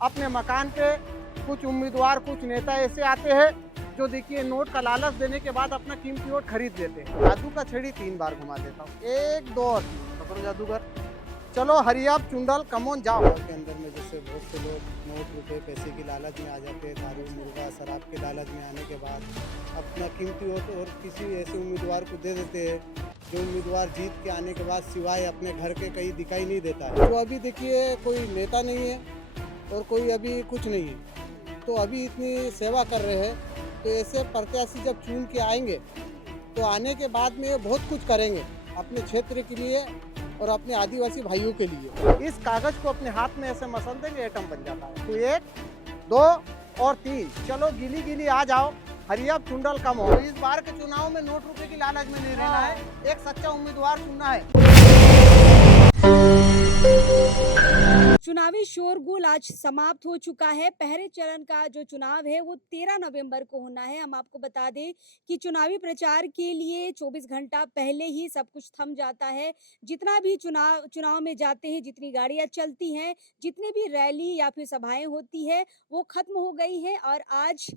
अपने मकान पे कुछ उम्मीदवार, कुछ नेता ऐसे आते हैं जो देखिए नोट का लालच देने के बाद अपना कीमती वोट खरीद लेते हैं। जादू का छड़ी 3 बार घुमा देता हूँ, 1 2 और 3। पकड़ो जादूगर, चलो हरियाब चुंडल कमोन जाओ। के अंदर में जैसे बहुत से लोग नोट रुपए पैसे की लालच में आ जाते हैं, दारू मुर्गा शराब के लालच में आने के बाद अपना कीमती वोट और किसी ऐसे उम्मीदवार को दे देते हैं जो उम्मीदवार जीत के आने के बाद सिवाय अपने घर के कहीं दिखाई नहीं देता है। तो अभी देखिए कोई नेता नहीं है और कोई अभी कुछ नहीं है, तो अभी इतनी सेवा कर रहे हैं, तो ऐसे प्रत्याशी जब चुन के आएंगे तो आने के बाद में ये बहुत कुछ करेंगे अपने क्षेत्र के लिए और अपने आदिवासी भाइयों के लिए। इस कागज को अपने हाथ में ऐसे मसल देंगे, एटम बन जाता है। तो 1 2 और 3, चलो गिली गिली आ जाओ, हरियाब चुंडल कम हो। इस बार के चुनाव में नोट रुपए की लालच में नहीं रहना है, एक सच्चा उम्मीदवार चुनना है। चुनावी शोरगुल आज समाप्त हो चुका है। पहले चरण का जो चुनाव है वो 13 नवंबर को होना है। हम आपको बता दें कि चुनावी प्रचार के लिए 24 घंटा पहले ही सब कुछ थम जाता है। जितना भी चुनाव में जाते हैं, जितनी गाड़ियां चलती हैं, जितनी भी रैली या फिर सभाएं होती है, वो खत्म हो गई है। और आज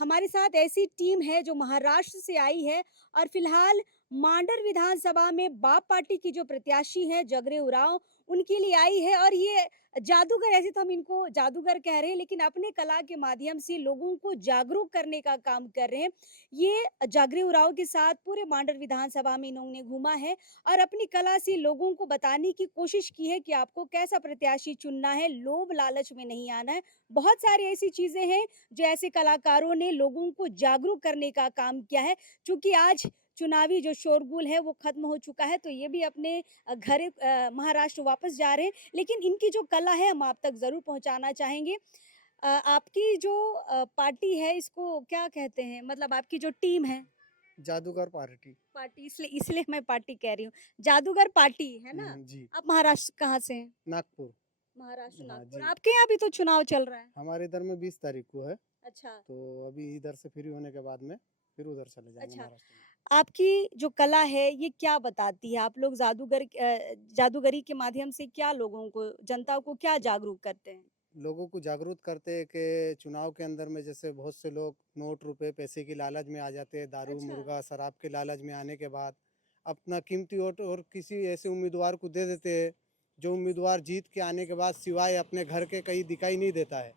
हमारे साथ ऐसी टीम है जो महाराष्ट्र से आई है और फिलहाल मांडर विधानसभा में बाप पार्टी की जो प्रत्याशी है जगरे उरांव, उनके लिए आई है। और ये जादूगर, ऐसे तो हम इनको जादूगर कह रहे हैं, लेकिन अपने कला के माध्यम से लोगों को जागरूक करने का काम कर रहे हैं। ये जागरे उरांव के साथ पूरे मांडर विधानसभा में इन्होंने घूमा है और अपनी कला से लोगों को बताने की कोशिश की है कि आपको कैसा प्रत्याशी चुनना है, लोभ लालच में नहीं आना है। बहुत सारी ऐसी चीजें हैं जो ऐसे कलाकारों ने लोगों को जागरूक करने का काम किया है। चूंकि आज चुनावी जो शोरगुल है वो खत्म हो चुका है, तो ये भी अपने घर महाराष्ट्र वापस जा रहे हैं, लेकिन इनकी जो कला है हम आप तक जरूर पहुंचाना चाहेंगे। आपकी जो पार्टी है इसको क्या कहते हैं, मतलब आपकी जो टीम है? जादूगर पार्टी। पार्टी इसलिए इसलिए मैं पार्टी कह रही हूँ, जादूगर पार्टी है ना। जी। आप महाराष्ट्र कहाँ से हैं? नागपुर। महाराष्ट्र, हाँ नागपुर। जी। आपके यहाँ भी तो चुनाव चल रहा है। हमारे इधर में 20 तारीख को है, अच्छा। तो अभी इधर से फ्री होने के बाद में फिर उधर चले जाएंगे अच्छा, महाराष्ट्र में। आपकी जो कला है ये क्या बताती है? आप लोग जादूगरी के माध्यम से क्या लोगों को, जनता को क्या जागरूक करते हैं? लोगों को जागरूक करते हैं कि चुनाव के अंदर में जैसे बहुत से लोग नोट रुपए पैसे की लालच में आ जाते हैं, दारू अच्छा। मुर्गा शराब के लालच में आने के बाद अपना कीमती वोट और किसी ऐसे उम्मीदवार को दे देते हैं जो उम्मीदवार जीत के आने के बाद सिवाय अपने घर के कहीं दिखाई नहीं देता है।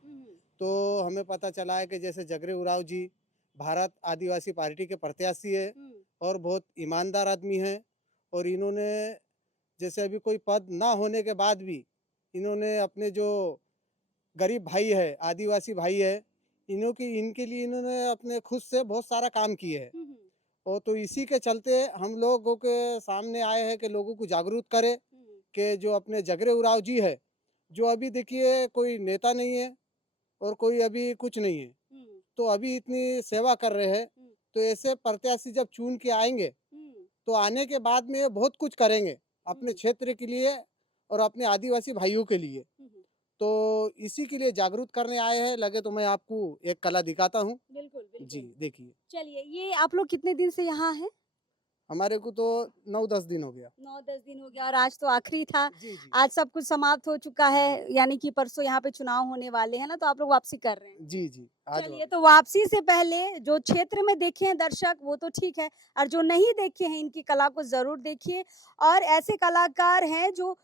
तो हमें पता चला है कि जैसे जगरे उरांव जी भारत आदिवासी पार्टी के प्रत्याशी है और बहुत ईमानदार आदमी है, और इन्होंने जैसे अभी कोई पद ना होने के बाद भी इन्होंने अपने जो गरीब भाई है, आदिवासी भाई है, इनके लिए इन्होंने अपने खुद से बहुत सारा काम किए है। और तो इसी के चलते हम लोगों के सामने आए हैं कि लोगों को जागरूक करें कि जो अपने जगरे उरांव जी है, जो अभी देखिए कोई नेता नहीं है और कोई अभी कुछ नहीं है, तो अभी इतनी सेवा कर रहे हैं, तो ऐसे प्रत्याशी जब चुन के आएंगे तो आने के बाद में ये बहुत कुछ करेंगे अपने क्षेत्र के लिए और अपने आदिवासी भाइयों के लिए। तो इसी के लिए जागरूक करने आए हैं। लगे तो मैं आपको एक कला दिखाता हूँ। बिल्कुल, जी बिल्कुल। देखिए, चलिए, ये आप लोग कितने दिन से यहाँ हैं? हमारे को तो 9-10 दिन हो गया। 9-10 दिन हो गया और आज तो आखिरी था। जी जी। आज सब कुछ समाप्त हो चुका है, यानी कि परसों यहाँ पे चुनाव होने वाले हैं ना, तो आप लोग वापसी कर रहे हैं। जी जी, आज चलिए, वापस। तो वापसी से पहले जो क्षेत्र में देखे हैं दर्शक वो तो ठीक है, और जो नहीं देखे हैं इनकी कला को जरूर देखिए। और ऐसे कलाकार हैं जो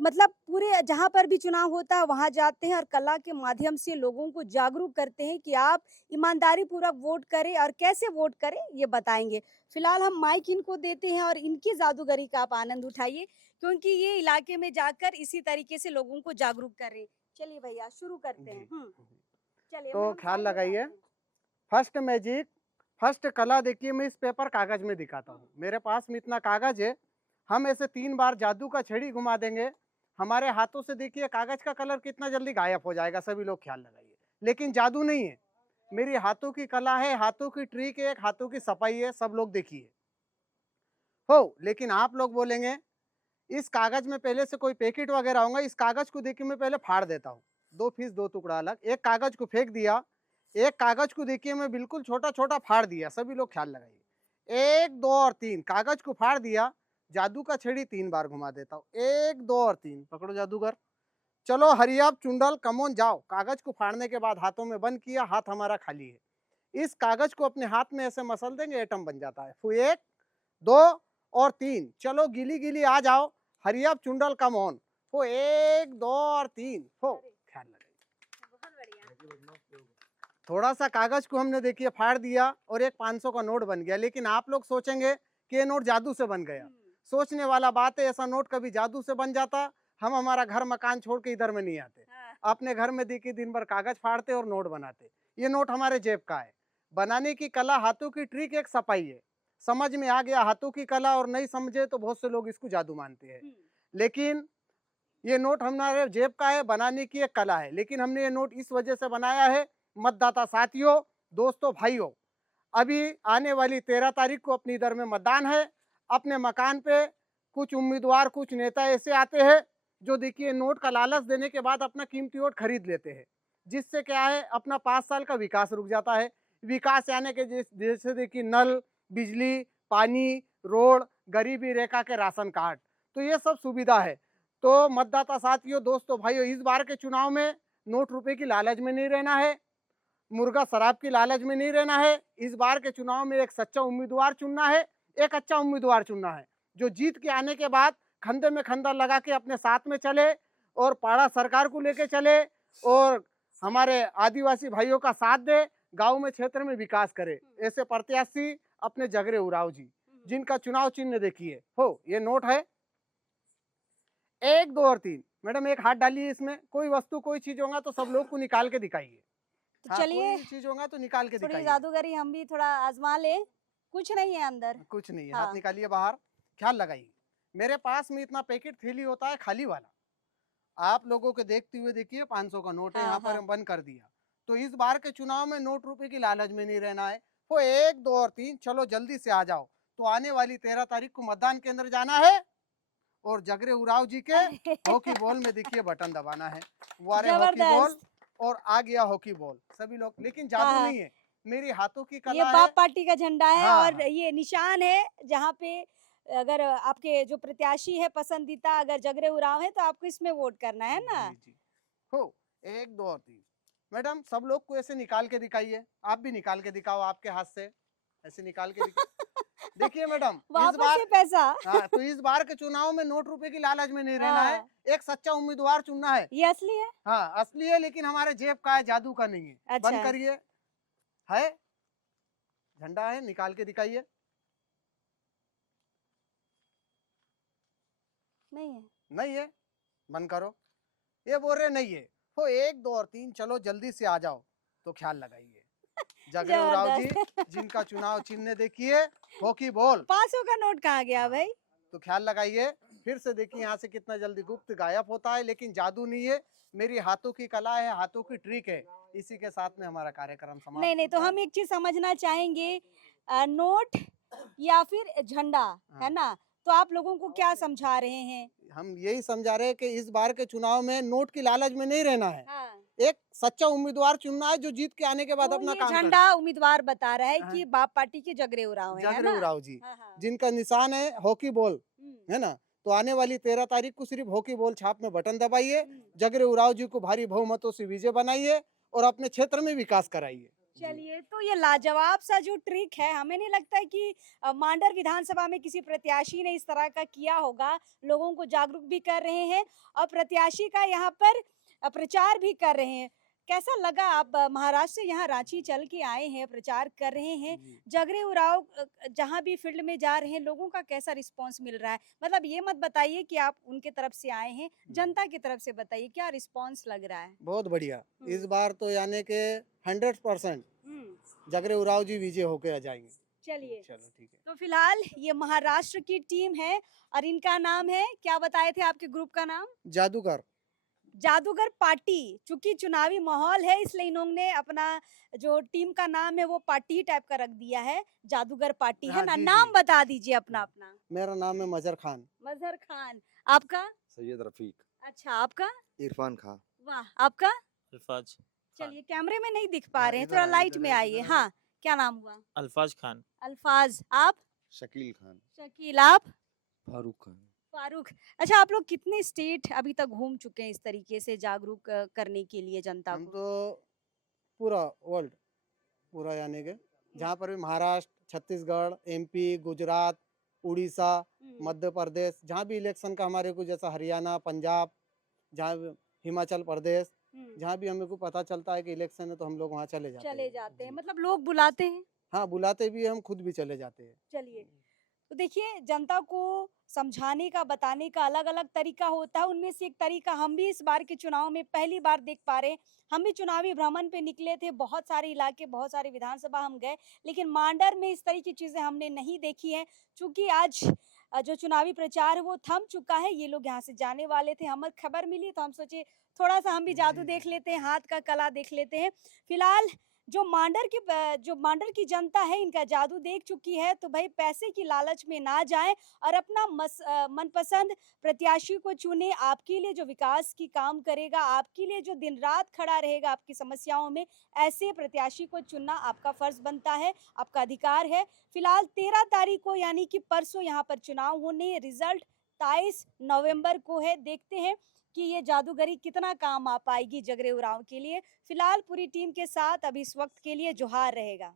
मतलब पूरे जहाँ पर भी चुनाव होता है वहां जाते हैं और कला के माध्यम से लोगों को जागरूक करते हैं कि आप ईमानदारी पूर्वक वोट करें और कैसे वोट करें ये बताएंगे। फिलहाल हम माइक इनको देते हैं और इनकी जादूगरी का आप आनंद उठाइए, क्योंकि ये इलाके में जाकर इसी तरीके से लोगों को जागरूक करें। चलिए भैया, शुरू करते हैं। जी। चलिए, तो हम ख्याल साइड हो लगाइए, जाते हैं। फर्स्ट मैजिक, फर्स्ट कला देखिए, मैं इस पेपर कागज में दिखाता हूँ। मेरे पास में इतना कागज है, हम ऐसे 3 बार जादू का छड़ी घुमा देंगे, हमारे हाथों से देखिए कागज का कलर कितना जल्दी गायब हो जाएगा। सभी लोग ख्याल लगाइए, लेकिन जादू नहीं है, मेरी हाथों की कला है, हाथों की ट्रिक है, एक हाथों की सफाई है। सब लोग देखिए हो। लेकिन आप लोग बोलेंगे इस कागज में पहले से कोई पैकेट वगैरह होगा, इस कागज को देखिए मैं पहले फाड़ देता हूँ। 2 पीस 2 टुकड़ा अलग, एक कागज को फेंक दिया, एक कागज को देखिए मैं बिल्कुल छोटा छोटा फाड़ दिया। सभी लोग ख्याल लगाइए, 1 2 और 3, कागज को फाड़ दिया, जादू का छड़ी 3 बार घुमा देता हूँ, 1 2 और 3। पकड़ो जादूगर, चलो हरियाब चुंडल कमोन जाओ। कागज को फाड़ने के बाद हाथों में बंद किया, हाथ हमारा खाली है। इस कागज को अपने हाथ में ऐसे मसल देंगे, एटम बन जाता है। फू 1 2 और 3, चलो गिली गिली आ जाओ, हरियाब चुंडल कमोन। फू 1 2 और 3 फो। ख्याल लगाइए। थोड़ा सा कागज को हमने देखिए फाड़ दिया और एक 500 का नोट बन गया। लेकिन आप लोग सोचेंगे कि ये नोट जादू से बन गया। सोचने वाला बात है, ऐसा नोट कभी जादू से बन जाता हम हमारा घर मकान छोड़ के इधर में नहीं आते। अपने घर में देखिए दिन भर कागज फाड़ते और नोट बनाते। ये नोट हमारे जेब का है। बनाने की कला, हाथों की ट्रिक एक सफाई है। समझ में आ गया हाथों की कला और नहीं समझे तो बहुत से लोग इसको जादू मानते हैं। लेकिन ये नोट हमारे जेब का है, बनाने की एक कला है। लेकिन हमने ये नोट इस वजह से बनाया है, मतदाता साथियों, दोस्तों, भाइयों, अभी आने वाली 13 तारीख को अपनी इधर में मतदान है। अपने मकान पे कुछ उम्मीदवार, कुछ नेता ऐसे आते हैं जो देखिए नोट का लालच देने के बाद अपना कीमती वोट खरीद लेते हैं, जिससे क्या है अपना 5 साल का विकास रुक जाता है। विकास यानी कि जैसे देखिए नल, बिजली, पानी, रोड, गरीबी रेखा के राशन कार्ड, तो ये सब सुविधा है। तो मतदाता साथियों, दोस्तों, भाइयों, इस बार के चुनाव में नोट रुपए की लालच में नहीं रहना है, मुर्गा शराब की लालच में नहीं रहना है। इस बार के चुनाव में एक सच्चा उम्मीदवार चुनना है, एक अच्छा उम्मीदवार चुनना है जो जीत के आने के बाद खंडे में खंडा लगा के अपने साथ में चले और पाड़ा सरकार को लेके चले और हमारे आदिवासी भाइयों का साथ दे, गांव में क्षेत्र में विकास करे। ऐसे प्रत्याशी अपने जगरे उराव जी, जिनका चुनाव चिन्ह देखिए हो, ये नोट है 1 2 और 3। मैडम एक हाथ डालिए इसमें, कोई वस्तु कोई चीज होगा तो सब लोग को निकाल के दिखाइए। तो हाँ, चलिए कोई भी चीज होगा तो निकाल के थोड़ी दिखाइए। जादूगरी हम भी थोड़ा आजमा ले। कुछ नहीं है अंदर। कुछ नहीं है, हाँ। हाथ निकालिए बाहर, ख्याल लगाइए। मेरे पास में इतना पैकेट थैली होता है खाली वाला, आप लोगों के देखते हुए देखिए 500 का नोट है, हाँ, यहाँ पर हाँ। हम बंद कर दिया। तो इस बार के चुनाव में नोट रुपए की लालच में नहीं रहना है। वो 1 2 और 3, चलो जल्दी से आ जाओ। तो आने वाली 13 तारीख को मतदान केंद्र जाना है और जगरे उराव जी के हॉकी बॉल में देखिए बटन दबाना है। वारे हॉकी बॉल जबरदस्त। और आ गया हॉकी बॉल, सभी लोग। लेकिन जादू हाँ, नहीं है, मेरी हाथों की ये कला है। बाप पार्टी का झंडा है हाँ, और हाँ। ये निशान है जहाँ पे अगर आपके जो प्रत्याशी है पसंदीदा अगर जगरे उरांव है तो आपको इसमें वोट करना है ना। जी जी हो 1 2 और 3। मैडम सब लोग को ऐसे निकाल के दिखाइए, आप भी निकाल के दिखाओ आपके हाथ से, ऐसे निकाल के देखिए मैडम, इस वापस बार से पैसा। हाँ, तो इस बार के चुनाव में नोट रुपए की लालच में नहीं रहना है, हाँ, एक सच्चा उम्मीदवार चुनना है। ये असली है। हाँ, असली है लेकिन हमारे जेब का है, जादू का नहीं है। अच्छा बंद करिए, है झंडा है, निकाल के दिखाइए। नहीं है। नहीं है, बंद करो। ये बोल रहे नहीं है। तो 1 2 और 3, चलो जल्दी से आ जाओ। तो ख्याल लगाइए, जगरे उराव जी, जबरदस्त। जिनका चुनाव चिन्ह देखिए हॉकी बॉल। 500 का नोट कहाँ गया भाई? तो ख्याल लगाइए, फिर से देखिए यहाँ से कितना जल्दी गुप्त गायब होता है। लेकिन जादू नहीं है, मेरी हाथों की कला है, हाथों की ट्रिक है। इसी के साथ में हमारा कार्यक्रम समाप्त नहीं नहीं, तो होता है। हम एक चीज समझना चाहेंगे, नोट या फिर झंडा, है हाँ। ना? तो आप लोगों को क्या समझा रहे हैं? हम यही समझा रहे हैं कि इस बार के चुनाव में नोट की लालच में नहीं रहना है, हाँ। एक सच्चा उम्मीदवार चुनना है जो जीत के आने के बाद तो अपना ये काम करे। झंडा उम्मीदवार बता रहा है हाँ। कि बाप पार्टी के जगरे उरांव है जगरे ना? उराव जी, हाँ, हाँ। जिनका निशान है हॉकी बॉल, हम्म, है ना। तो आने वाली 13 तारीख को सिर्फ हॉकी बॉल छाप में बटन दबाइए, हम्म। जगरे उराव जी को भारी बहुमतों से विजय बनाइए और अपने क्षेत्र में विकास कराइए। चलिए, तो ये लाजवाब सा जो ट्रिक है, हमें नहीं लगता है कि मांडर विधानसभा में किसी प्रत्याशी ने इस तरह का किया होगा। लोगों को जागरूक भी कर रहे हैं और प्रत्याशी का यहाँ पर प्रचार भी कर रहे हैं। कैसा लगा? आप महाराष्ट्र से यहाँ रांची चल के आए हैं, प्रचार कर रहे हैं। जी। जगरे उरांव जहाँ भी फील्ड में जा रहे हैं, लोगों का कैसा रिस्पांस मिल रहा है? मतलब ये मत बताइए कि आप उनके तरफ से आए हैं, जनता की तरफ से बताइए क्या रिस्पांस लग रहा है? बहुत बढ़िया, इस हम्म, बार तो यानी कि 100% हम्म। जगरे उराव जी विजय होके आ जाएंगे। चलिए, चलो ठीक है। तो फिलहाल ये महाराष्ट्र की टीम है और इनका नाम है, क्या बताए थे आपके ग्रुप का नाम? जादूगर। जादूगर पार्टी। चूंकि चुनावी माहौल है इसलिए इन्होंने अपना जो टीम का नाम है वो पार्टी टाइप का रख दिया है, जादूगर पार्टी, है हाँ ना? जी नाम जी, बता दीजिए अपना अपना। मेरा नाम है मजहर खान। मजहर खान। आपका? सैयद रफीक। अच्छा, आपका? इरफान खां। वाह, आपका? अल्फाज खान। चलिए, कैमरे में नहीं दिख पा हाँ, रहे हैं, इधर थोड़ा आइए, लाइट इधर में आइए, आइए। इधर आइए। हाँ, क्या नाम हुआ? अल्फाज खान। अल्फाज। आप? शकील खान। शकील। आप? फारूक खान। फारूक, अच्छा आप लोग कितने स्टेट अभी तक घूम चुके हैं इस तरीके से जागरूक करने के लिए जनता हम को? तो पूरा वर्ल्ड, पूरा यानी कि जहाँ पर भी महाराष्ट्र, छत्तीसगढ़, एमपी, गुजरात, उड़ीसा, हम्म, मध्य प्रदेश, जहाँ भी इलेक्शन का हमारे को, जैसा हरियाणा, पंजाब, जहाँ हिमाचल प्रदेश, हम्म, जहाँ भी हमें को पता चलता है कि इलेक्शन है तो हम लोग वहाँ चले जाते चले हैं। जाते हैं, जी। मतलब लोग बुलाते हैं। हाँ, बुलाते भी हैं, हम खुद भी चले जाते हैं। चलिए, तो देखिए जनता को समझाने का, बताने का अलग-अलग तरीका होता है, उनमें से एक तरीका हम भी इस बार के चुनाव में पहली बार देख पा रहे हैं। हम भी चुनावी भ्रमण पे निकले थे, बहुत सारे इलाके, बहुत सारे विधानसभा हम गए, लेकिन मांडर में इस तरह की चीज़ें हमने नहीं देखी हैं। चूँकि आज जो चुनावी प्रचार है वो थम चुका है, ये लोग यहाँ से जाने वाले थे, हमें खबर मिली तो हम सोचे थोड़ा-सा हम भी जादू जी, जी। देख लेते हैं, हाथ का कला देख लेते हैं। फिलहाल जो मांडर की जनता है इनका जादू देख चुकी है, तो भाई पैसे की लालच में ना जाएं और अपना मनपसंद प्रत्याशी को चुने। आपके लिए जो विकास की काम करेगा, आपके लिए जो दिन रात खड़ा रहेगा आपकी समस्याओं में, ऐसे प्रत्याशी को चुनना आपका फर्ज बनता है, आपका अधिकार है। फिलहाल 13 तारीख को यानी कि परसों यहाँ पर चुनाव होने, रिजल्ट 23 नवंबर को है। देखते हैं कि ये जादूगरी कितना काम आ पाएगी जगरे उरांव के लिए। फिलहाल पूरी टीम के साथ अभी इस वक्त के लिए जोहार रहेगा।